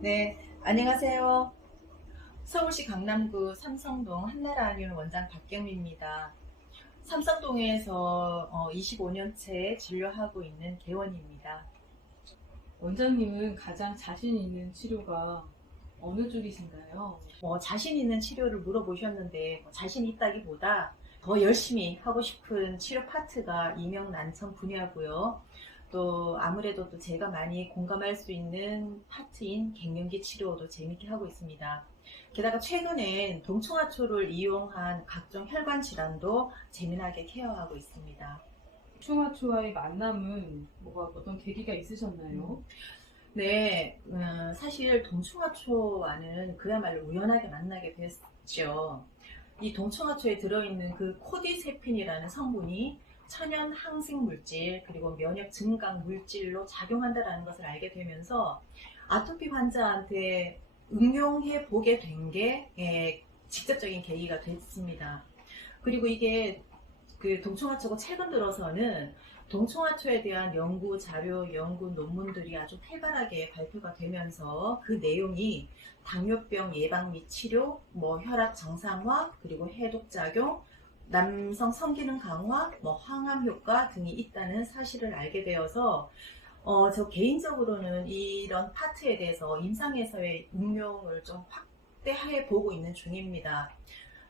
네, 안녕하세요. 서울시 강남구 삼성동 한나라 한의원 원장 박경미입니다. 삼성동에서 25년째 진료하고 있는 개원입니다. 원장님은 가장 자신 있는 치료가 어느 쪽이신가요? 자신 있는 치료를 물어보셨는데 자신 있다기보다 더 열심히 하고 싶은 치료 파트가 이명난청 분야고요. 또 아무래도 또 제가 많이 공감할 수 있는 파트인 갱년기 치료도 재밌게 하고 있습니다. 게다가 최근엔 동청하초를 이용한 각종 혈관 질환도 재미나게 케어하고 있습니다. 충하초와의 만남은 어떤 계기가 있으셨나요? 네, 사실 동충하초와는 그야말로 우연하게 만나게 됐죠. 이 동충하초에 들어있는 그 코디세핀이라는 성분이 천연 항생 물질 그리고 면역 증강 물질로 작용한다는 것을 알게 되면서 아토피 환자한테 응용해 보게 된 게 직접적인 계기가 됐습니다. 그리고 이게 그 동충하초가 최근 들어서는 동충하초에 대한 연구 자료, 연구 논문들이 아주 활발하게 발표가 되면서 그 내용이 당뇨병 예방 및 치료, 혈압 정상화, 그리고 해독작용, 남성 성기능 강화, 항암 효과 등이 있다는 사실을 알게 되어서 저 개인적으로는 이런 파트에 대해서 임상에서의 응용을 좀 확대해 보고 있는 중입니다.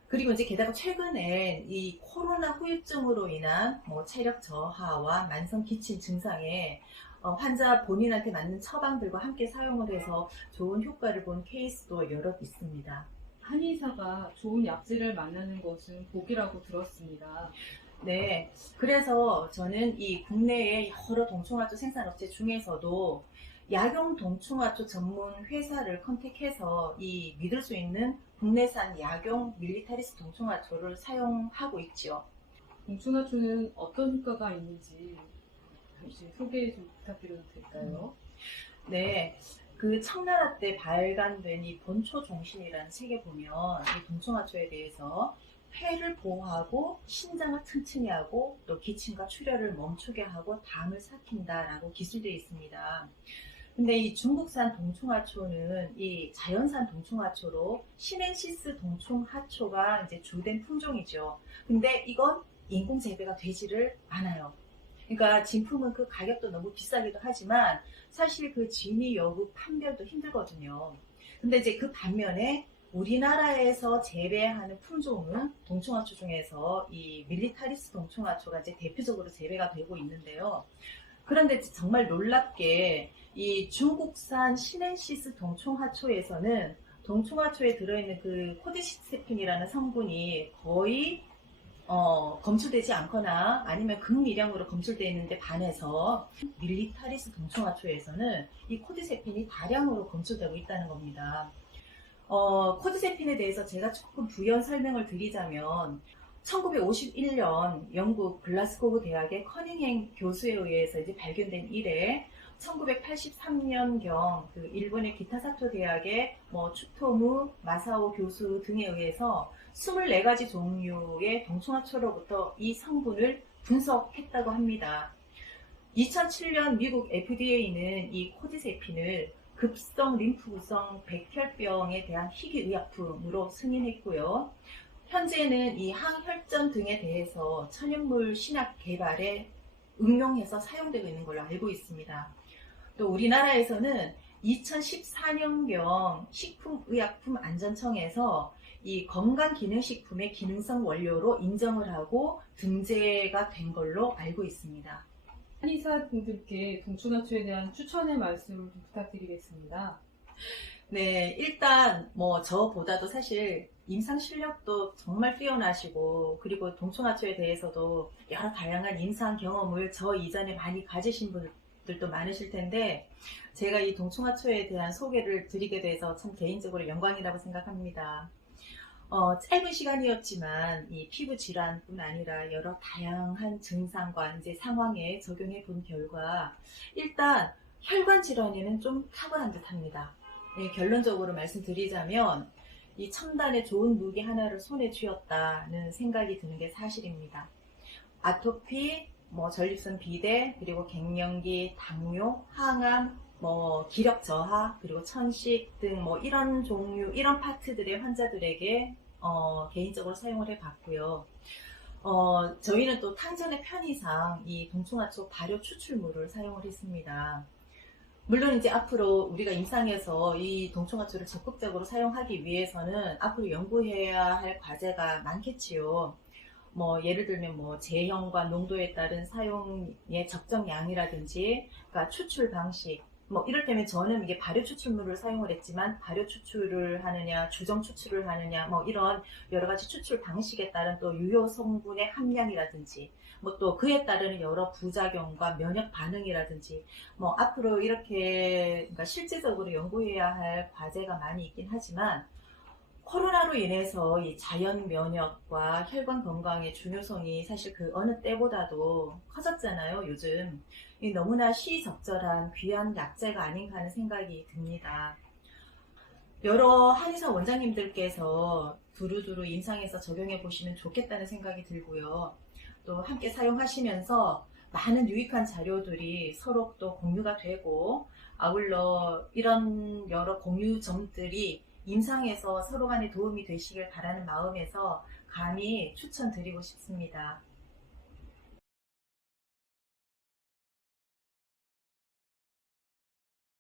그리고 이제 게다가 최근에 이 코로나 후유증으로 인한 체력 저하와 만성 기침 증상에 환자 본인한테 맞는 처방들과 함께 사용을 해서 좋은 효과를 본 케이스도 여럿 있습니다. 한의사가 좋은 약질을 만나는 것은 복이라고 들었습니다. 네, 그래서 저는 이 국내의 여러 동충하초 생산업체 중에서도 약용 동충하초 전문 회사를 컨택해서 이 믿을 수 있는 국내산 약용 밀리타리스 동충하초를 사용하고 있지요. 동충하초는 어떤 효과가 있는지 잠시 소개 좀 부탁드려도 될까요? 네, 그 청나라 때 발간된 이 본초종신이라는 책에 보면 이 동충하초에 대해서 폐를 보호하고 신장을 튼튼히 하고 또 기침과 출혈을 멈추게 하고 담을 삭힌다라고 기술되어 있습니다. 근데 이 중국산 동충하초는 이 자연산 동충하초로 시넨시스 동충하초가 이제 주된 품종이죠. 근데 이건 인工재배가 되지를 않아요. 그러니까 진품은 그 가격도 너무 비싸기도 하지만 사실 그 진위 여부 판별도 힘들거든요. 근데 이제 그 반면에 우리나라에서 재배하는 품종은 동충하초 중에서 이 밀리타리스 동충하초가 이제 대표적으로 재배가 되고 있는데요. 그런데 정말 놀랍게 이 중국산 시넨시스 동충하초에서는 동충하초에 들어있는 그 코디시세핀이라는 성분이 거의 검출되지 않거나 아니면 극미량으로 검출되어 있는데 반해서 밀리타리스 동충하초에서는 이 코디세핀이 다량으로 검출되고 있다는 겁니다. 코디세핀에 대해서 제가 조금 부연 설명을 드리자면 1951년 영국 글라스고우 대학의 커닝햄 교수에 의해서 이제 발견된 이래 1983년경 그 일본의 기타사토 대학의 추토무 마사오 교수 등에 의해서 24가지 종류의 동충하초로부터 이 성분을 분석했다고 합니다. 2007년 미국 FDA는 이 코디세핀을 급성 림프구성 백혈병에 대한 희귀의약품으로 승인했고요. 현재는 이 항혈전 등에 대해서 천연물 신약 개발에 응용해서 사용되고 있는 걸로 알고 있습니다. 또 우리나라에서는 2014년경 식품의약품안전청에서 이 건강기능식품의 기능성 원료로 인정을 하고 등재가 된 걸로 알고 있습니다. 한의사분들께 동충하초에 대한 추천의 말씀을 좀 부탁드리겠습니다. 네, 일단 저보다도 사실 임상 실력도 정말 뛰어나시고 그리고 동충하초에 대해서도 여러 다양한 임상 경험을 저 이전에 많이 가지신 분들도 많으실 텐데 제가 이 동충하초에 대한 소개를 드리게 돼서 참 개인적으로 영광이라고 생각합니다. 짧은 시간이었지만 이 피부 질환뿐 아니라 여러 다양한 증상과 이제 상황에 적용해 본 결과 일단 혈관 질환에는 좀 탁월한 듯 합니다. 네, 결론적으로 말씀드리자면 이 첨단의 좋은 무기 하나를 손에 쥐었다는 생각이 드는 게 사실입니다. 아토피, 전립선 비대, 그리고 갱년기, 당뇨, 항암, 뭐 기력 저하, 그리고 천식 등 뭐 이런 종류, 이런 파트들의 환자들에게 개인적으로 사용을 해봤고요. 저희는 또 탕전의 편의상 이 동충하초 발효 추출물을 사용을 했습니다. 물론 이제 앞으로 우리가 임상에서 이 동충하초를 적극적으로 사용하기 위해서는 앞으로 연구해야 할 과제가 많겠지요. 뭐 예를 들면 뭐 제형과 농도에 따른 사용의 적정량이라든지, 그러니까 추출 방식, 뭐 이럴 때면 저는 이게 발효 추출물을 사용을 했지만 발효 추출을 하느냐, 주정 추출을 하느냐, 뭐 이런 여러 가지 추출 방식에 따른 또 유효 성분의 함량이라든지, 뭐 또 그에 따르는 여러 부작용과 면역 반응이라든지, 뭐 앞으로 이렇게 그러니까 실제적으로 연구해야 할 과제가 많이 있긴 하지만, 코로나로 인해서 이 자연 면역과 혈관 건강의 중요성이 사실 그 어느 때보다도 커졌잖아요, 요즘. 이 너무나 시적절한 귀한 약재가 아닌가 하는 생각이 듭니다. 여러 한의사 원장님들께서 두루두루 임상에서 적용해 보시면 좋겠다는 생각이 들고요. 또 함께 사용하시면서 많은 유익한 자료들이 서로 또 공유가 되고, 아울러 이런 여러 공유점들이 임상에서 서로 간에 도움이 되시길 바라는 마음에서 감히 추천드리고 싶습니다.